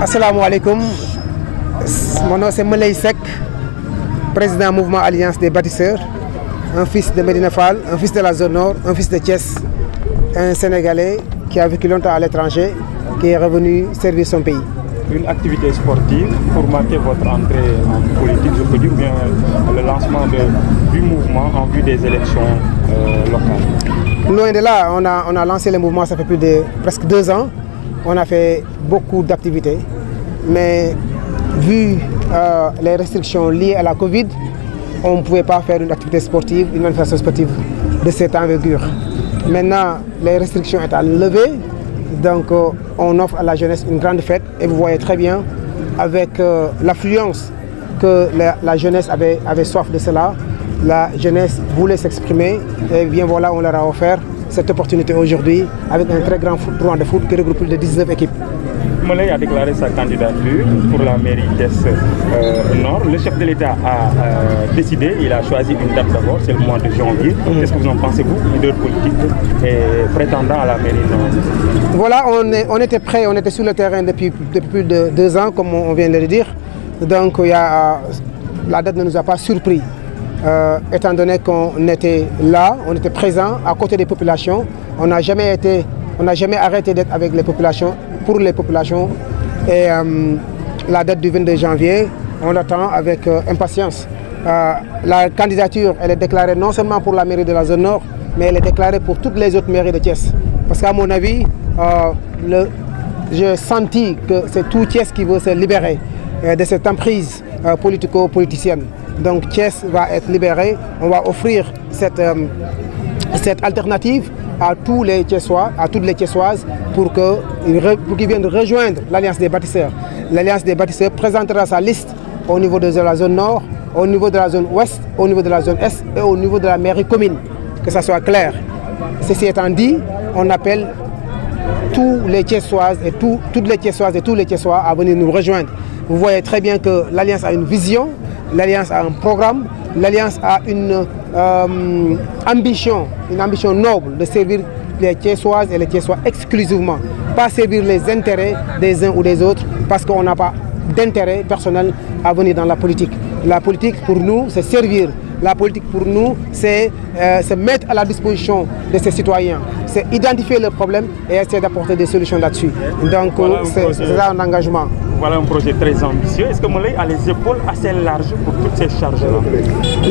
Assalamu alaikum. Mon nom c'est Moulay Seck, président mouvement Alliance des bâtisseurs, un fils de Médina Fall, un fils de la zone nord, un fils de Thiès, un Sénégalais qui a vécu longtemps à l'étranger, qui est revenu servir son pays. Une activité sportive pour marquer votre entrée en politique, je peux dire, ou bien le lancement du mouvement en vue des élections locales? Loin de là, on a lancé le mouvement, ça fait plus de presque 2 ans. On a fait beaucoup d'activités, mais vu les restrictions liées à la Covid, on ne pouvait pas faire une activité sportive, une manifestation sportive de cette envergure. Maintenant, les restrictions étant levées, donc on offre à la jeunesse une grande fête et vous voyez très bien avec l'affluence que la jeunesse avait soif de cela, la jeunesse voulait s'exprimer et bien voilà, on leur a offert cette opportunité aujourd'hui avec un très grand tournoi de foot qui regroupe plus de 19 équipes. Moulay a déclaré sa candidature pour la mairie Thiès Nord. Le chef de l'État a décidé, il a choisi une date d'abord, c'est le mois de janvier. Qu'est-ce que vous en pensez, vous, leader politique et prétendant à la mairie Nord? Voilà, on était prêts, on était sur le terrain depuis plus de 2 ans, comme on vient de le dire. Donc la date ne nous a pas surpris. Étant donné qu'on était là, on était présent à côté des populations, on n'a jamais arrêté d'être avec les populations, pour les populations. Et la date du 22 janvier, on l'attend avec impatience. La candidature, elle est déclarée non seulement pour la mairie de la zone nord, mais elle est déclarée pour toutes les autres mairies de Thiès. Parce qu'à mon avis, j'ai senti que c'est tout Thiès qui veut se libérer de cette emprise politico-politicienne. Donc Thiès va être libéré, on va offrir cette alternative à tous les Thiessois, à toutes les Thiessoises pour qu'ils viennent rejoindre l'Alliance des bâtisseurs. L'Alliance des bâtisseurs présentera sa liste au niveau de la zone nord, au niveau de la zone ouest, au niveau de la zone est et au niveau de la mairie commune, que ça soit clair. Ceci étant dit, on appelle tous les Thiessoises et toutes les Thiessoises et tous les Thiessois à venir nous rejoindre. Vous voyez très bien que l'Alliance a une vision, l'Alliance a un programme, l'Alliance a une ambition noble de servir les Thiessoises et les Thiessois exclusivement. Pas servir les intérêts des uns ou des autres parce qu'on n'a pas d'intérêt personnel à venir dans la politique. La politique pour nous, c'est servir. La politique pour nous, c'est se mettre à la disposition de ses citoyens. C'est identifier leurs problèmes et essayer d'apporter des solutions là-dessus. Donc c'est là un engagement. Voilà un projet très ambitieux. Est-ce que Moulay a les épaules assez larges pour toutes ces charges-là?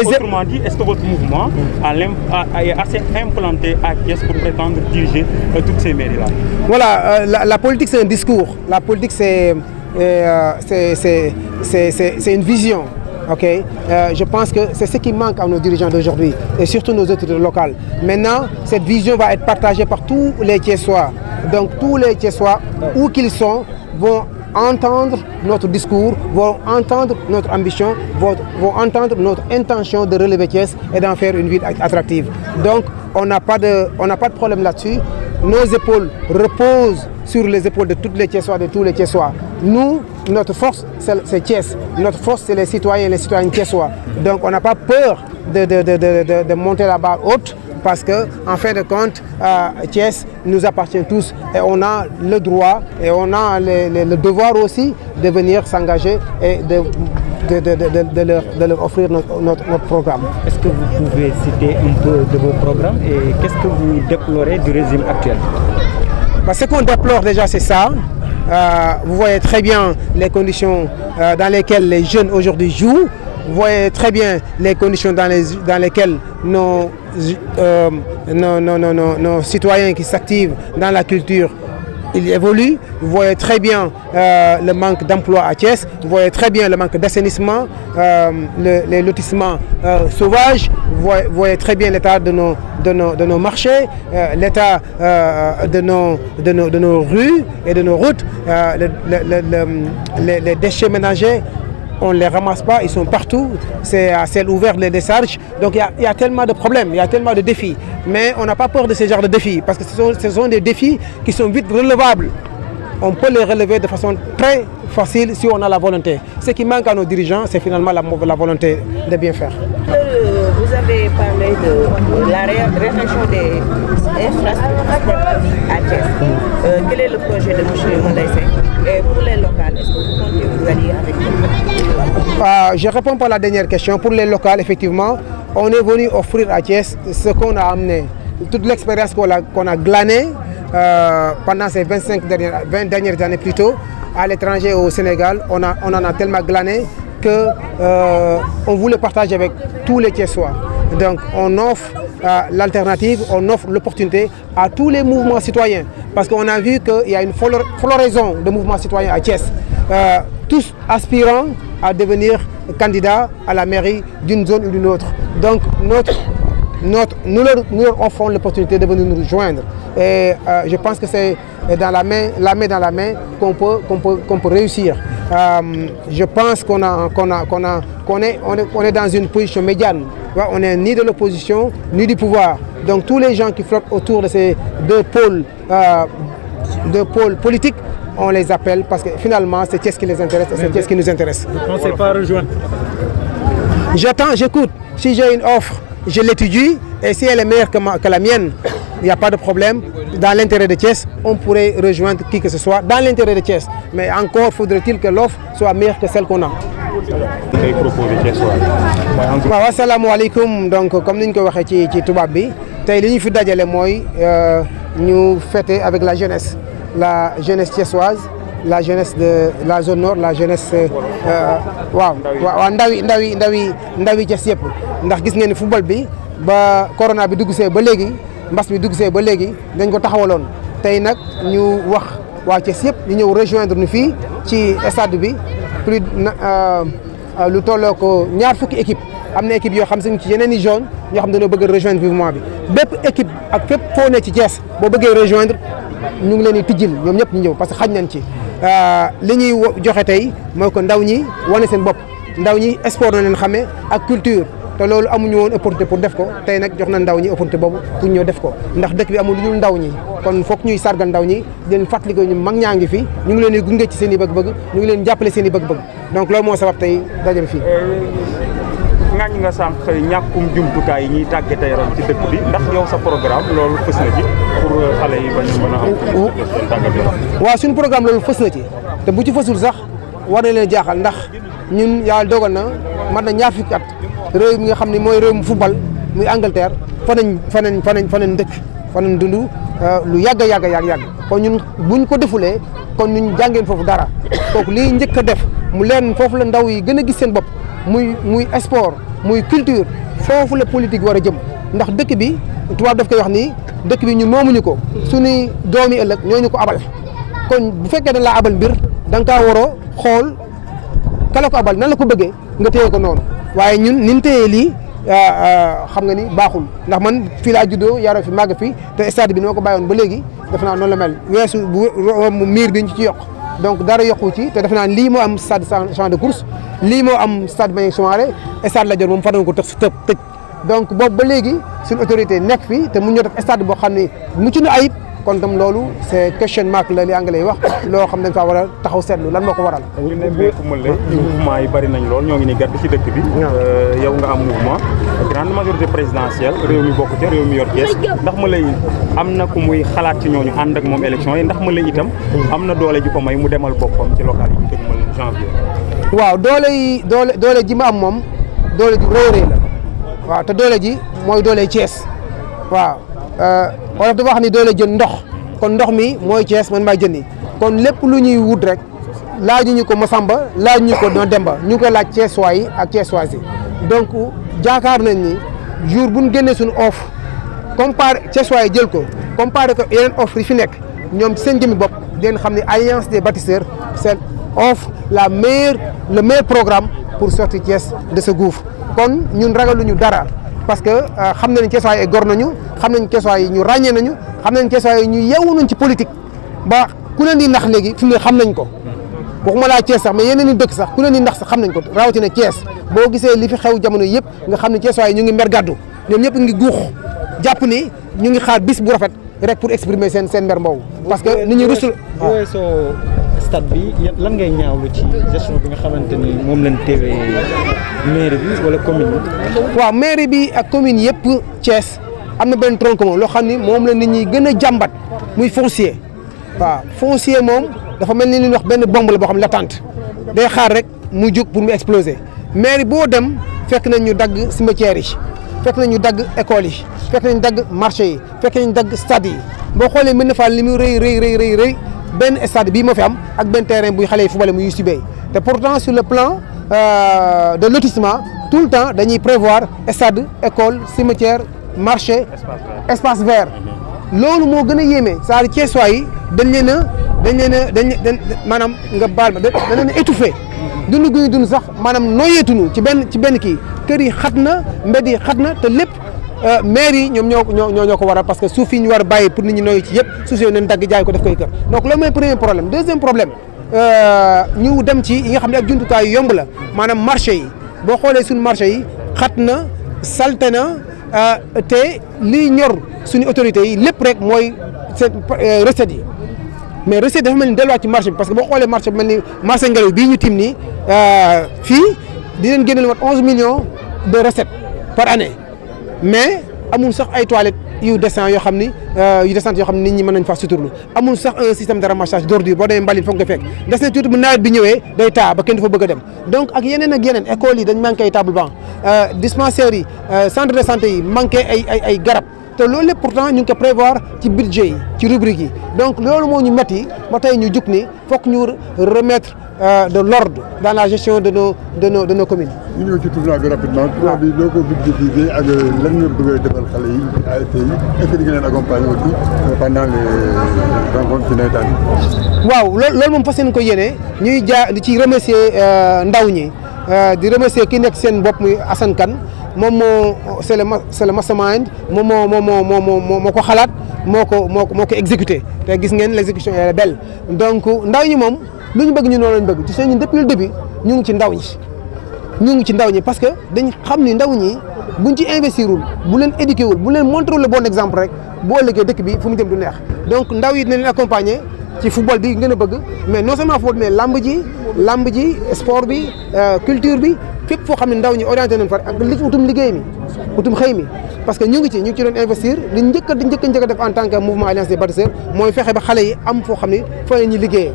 Autrement dit, est-ce que votre mouvement est assez implanté à Thiès pour prétendre diriger toutes ces mairies-là? Voilà, la politique c'est un discours. La politique c'est une vision. Okay. Je pense que c'est ce qui manque à nos dirigeants d'aujourd'hui et surtout nos autorités locales. Maintenant, cette vision va être partagée par tous les Thiessois. Donc tous les Thiessois, où qu'ils sont, vont entendre notre discours, vont entendre notre ambition, vont entendre notre intention de relever Thiès et d'en faire une ville attractive. Donc on n'a pas de problème là-dessus. Nos épaules reposent sur les épaules de toutes les Thiessois, de tous les Thiessois. Nous, notre force, c'est Thiès. Notre force, c'est les citoyens et les citoyennes thiessois. Donc on n'a pas peur de monter la barre haute parce qu'en fin de compte, Thiès nous appartient tous et on a le droit et on a le devoir aussi de venir s'engager et de leur offrir notre programme. Est-ce que vous pouvez citer un peu de vos programmes et qu'est-ce que vous déplorez du régime actuel? Ce qu'on déplore déjà, c'est ça. Vous voyez très bien les conditions dans lesquelles les jeunes aujourd'hui jouent. Vous voyez très bien les conditions dans lesquelles nos citoyens qui s'activent dans la culture ils évoluent. Vous voyez très bien le manque d'emploi à Thiès. Vous voyez très bien le manque d'assainissement, les lotissements sauvages. Vous voyez très bien l'état de nos marchés, l'état de nos rues et de nos routes, les déchets ménagers. On ne les ramasse pas, ils sont partout, c'est à ciel ouvert les décharges. Donc il y a tellement de problèmes, il y a tellement de défis. Mais on n'a pas peur de ce genre de défis parce que ce sont des défis qui sont vite relevables. On peut les relever de façon très facile si on a la volonté. Ce qui manque à nos dirigeants, c'est finalement la volonté de bien faire. Vous avez parlé parler de la réflexion des infrastructures à Thiès. Quel est le projet de M. Moulay Seck? Et pour les locales, est-ce que vous comptez vous allier avec eux? Je réponds par la dernière question. Pour les locales, effectivement, on est venu offrir à Thiès ce qu'on a amené. Toute l'expérience qu'on a glanée pendant ces 20 dernières années plutôt, à l'étranger au Sénégal, on en a tellement glané qu'on voulait partager avec tous les Thiessois. Donc on offre l'alternative, on offre l'opportunité à tous les mouvements citoyens. Parce qu'on a vu qu'il y a une floraison de mouvements citoyens à Thiès. Tous aspirant à devenir candidats à la mairie d'une zone ou d'une autre. Donc nous leur offrons l'opportunité de venir nous rejoindre. Et je pense que c'est dans la main dans la main qu'on peut réussir. Je pense qu'on est dans une position médiane. On n'est ni de l'opposition ni du pouvoir. Donc tous les gens qui flottent autour de ces deux pôles politiques, on les appelle parce que finalement c'est Thiès qui les intéresse et c'est Thiès qui nous intéresse. Vous ne pensez pas rejoindre? J'attends, j'écoute. Si j'ai une offre, je l'étudie et si elle est meilleure que la mienne, il n'y a pas de problème. Dans l'intérêt de Thiès, on pourrait rejoindre qui que ce soit dans l'intérêt de Thiès. Mais encore faudrait-il que l'offre soit meilleure que celle qu'on a. waaw asalaamaaleykum. Donc comme ni ñu ko waxee ci tubaab bi tey li ñu fi dajale mooy ñu fêter avec la jeunesse thiessoise, la jeunesse de la zone nord, la jeunesse waaw ndawi Thiès yëpp. ndax gis ngeen ni football bi ba corona bi dugg see ba léegi mbas mi dugg see ba léegi dañ ko taxawaloon tey nag ñu wax waa Thiès yëpp ñu ñëw rejoindre ñu fii ci stade bi plus lu tolloo ko ñaar fukki équipe am na équipe yoo xam si ci yeneen i zone ñoo xam dañoo bëgg a rejoindre mouvement bi bépp équipe ak fépp foo ne ci Thiès boo bëggee rejoindre ñu ngi leen di tijjil ñoom ñëpp ñu ñëw parce que xaj nañ ci li ñuy joxe tey mooy ko ndaw ñi wane seen bopp ndaw ñi sport na leen xamee ak culture te loolu amuñu woon opportunité pour def ko tey nag jox na ndaw ñi opportunité boobu pour ñëw def ko ndax dëkk bi amul lu dul ndaw ñi kon foog ñuy sargal ndaw ñi di leen fàttali ko ñu mag ñaa ngi fi ñu ngi leen di gunge ci seen i bëgg-bëgg ñu ngi leen jàppale seen i bëgg-bëgg donc loolu moo sabab tey daje bi fii. ŋaañ nga sànq ñàkkum jumtukaay yi ñuy tàggate yaram ci dëkk bi ndax yow sa programme loolu fës na ci pour xale yi bañ a mën a am seen tàggat yaram. waaw suñu programme loolu fës na ci te bu ci fësul sax war na leen jaaxal ndax ñun yàlla dogal na mat na ñaar fukki at réew mi nga xam ne mooy réew mu football muy Angleterre fa nañ dëkk fa nañ dund lu yàgg kon ñun buñ ko defulee kon ñun jàngeen foofu dara kooku lii njëkk a def mu leen foofu la ndaw yi gën a gis seen bopp muy sport muy culture foofu la politique war a jëm ndax dëkk bi tubaab daf koy wax ni dëkk bi ñun moomuñu ko suñuy doomi ëllëg ñooñu ko abal kon bu fekkee dañ laa abal mbir da nga kaa war a xool kala ko abal nan la ko bëggee nga téye ko noonu waaye ñun ni ñu téyee lii xam nga ni baaxul ndax man fii laa juddoo yaroo fi màgg fi te stade bi ni ma ko bàyyoon ba léegi defe naa noonu la mel weesu bu miir bi ñu ci yokk donc dara yokku ci te defe naa lii moo am stade champ de course lii moo am stade Maniang Soumaré stade Lat Dior moom fa doon ko tëj donc boobu ba léegi suñu autorité nekk fi te mu ñëw def stade boo xam ne mucc na ayib kon tam loolu c'est question mark la li anglais wax loo xam dañ faa war a taxaw seetlu lan moo ko waral. ñu ne mouvement yi bari nañ lool ñoo ngi ni gàtt ci dëkk bi. yow nga am mouvement grande majorité présidentielle réew mi bokk ca réew mi yor Thiès ndax ma lay am na ku muy xalaat ci ñooñu ànd ak moom élection yi ndax ma lay itam am na doole ji ko may mu demal boppam ci local yi ñu dëgmal janvier. waaw doole ji ma am moom doole ji réeré la waaw te doole ji mooy doole Thiès waaw. wolof dafa wax ni doole jën ndox kon ndox mi mooy Thiès man maay jën yi kon lépp lu ñuy wut rek laajuñu ko Masamba laajuñu ko Don Demba ñu ngi koy laaj Thiessois yi ak Thiessoises yi donc jaakaar nañ ni jour bu ñu génnee suñu offre comparé Thiessois yi jël ko comparé ko yeneen offre yi fi nekk ñoom ci seen jëmmi bopp den xam ne Alliance des bâtisseurs c'est offre le meilleur programme pour sortir Thiès de ce gouffre kon ñun ragaluñu dara parce que xam nañ Thiessois yi ay gor nañu xam nañ Thiessois yi ñu ràññee nañu xam nañ Thiessois yi ñu yeewu nañ ci politique ba ku leen di nax léegi fi mu ne xam nañ ko waxuma laa Thiès sax mais yeneen i dëkk sax ku leen di nax sax xam nañ ko rawatina Thiès boo gisee li fi xew jamono yëpp nga xam ne Thiessois yi ñu ngi mer gàddu ñoom ñëpp ngi guux jàpp ni ñu ngi xaar bis bu rafet rek pour exprimer seen mer mboobu parce que nit ñi rusul stade bi lan ngay ñaawlu ci gestion bi nga xamante ni moom lañ teewee mairie bi wala commune bi. waaw mairie bi ak commune yëpp Thiès am na benn tronc moom loo xam ni moom la nit ñi gën a jàmbat muy foncier. waaw foncier moom dafa mel ni li ñuy wax benn bombe la boo xam ne latente day xaar rek mu jóg pour mu exploser mairie boo dem fekk nañ ñu dagg cimetière yi fekk nañ ñu dagg école yi fekk nañ dagg marché yi fekk nañ dagg stade yi boo xoolee mën na faal li muy rëy benn stade bii moo fi am ak benn terrain buy xale yi football muy Youssou Bey te pourtant sur le plan de lotissement tout le temps dañuy prévoir stade école cimetière marché espace vert loolu moo gën a yéeme c'est-à-dire Thiessois yi dañ leen maanaam nga baal ma dañ leen a étouffé dund gu ñu dund sax maanaam noyeetuñu ci benn kii kër yi xat na mbedd yi xat na te lépp maire yi ñoom ñoo ko waral parce que suuf yi ñu war a bàyyi pour nit ñi noyyi ci yëpp suuf yooyu nañ dagg jaay ko def koy kër donc loolu mooy premier problème deuxième problème ñu dem ci yi nga xam ne ak jumtukaay yu yomb la maanaam marché yi boo xoolee suñu marché yi xat na salte na te lii ñor suñu autorités yi lépp rek mooy seen recettes yi mais recette dafa mel ni delluwaat ci marché bi parce que boo xoolee marché bi mel ni marché Ngelaw bii ñu tim nii fii di leen génne lu mat 11 millions de recettes par année mais amul sax ay toilettes yu décent yoo xam ni nit ñi mën nañ faa suturlu amul sax un système de ramassage d'ordures boo demee mbalit foog nga fekk des na tuuti bu nawet bi ñëwee day taa ba kenn du fa bëgg a dem donc ak yeneen écoles yi dañ manqué ay table banc dispensaires yi centre de santé yi manqué ay garab te loolu lépp pourtant ñu ngi ko prévoir ci budget yi ci rubrique yi donc loolu moo ñu métti ba tey ñu jug ni fokk ñu remettre de l'ordre dans la gestion de nos communes. ñu ñëw ci tournoi bi rapidement. tournoi bi loo ko budgétisé ak lan nga bëgg a defal xale yi ASC yi est-ce que di nga leen accompagner aussi pendant les rencontres ci nawetaan bi. waaw loolu moom fas yéene ko yéene ñuy di ci remercier ndaw ñi di remercier ki nekk seen bopp muy Assane Kane moom moo c'est le mastermind moom moo ko xalaat moo ko exécuté te gis ngeen l'exécution est belle donc ndaw ñi moom. lu ñu bëgg ñu noonu lañ bëgg tu sais ñun depuis le début ñu ngi ci ndaw ñi parce que dañ xam ni ndaw ñi buñ ci investirul bu leen éduqué wul bu leen montré le bon exemple rek boo ëllëgee dëkk bi fu mu jëm du neex donc ndaw yi dinañ leen accompagner ci football bi ngeen a bëgg mais non seulement football mais lamb ji sport bi culture bi fépp foo xam ne ndaw ñi orienté nañ fa ak utum liggéey mi utum xëy mi parce que ñu ngi ci doon investir li njëkk a def en tant que mouvement Alliance des bâtisseurs mooy fexe ba xale yi am foo xam ne fa la ñuy liggéeyee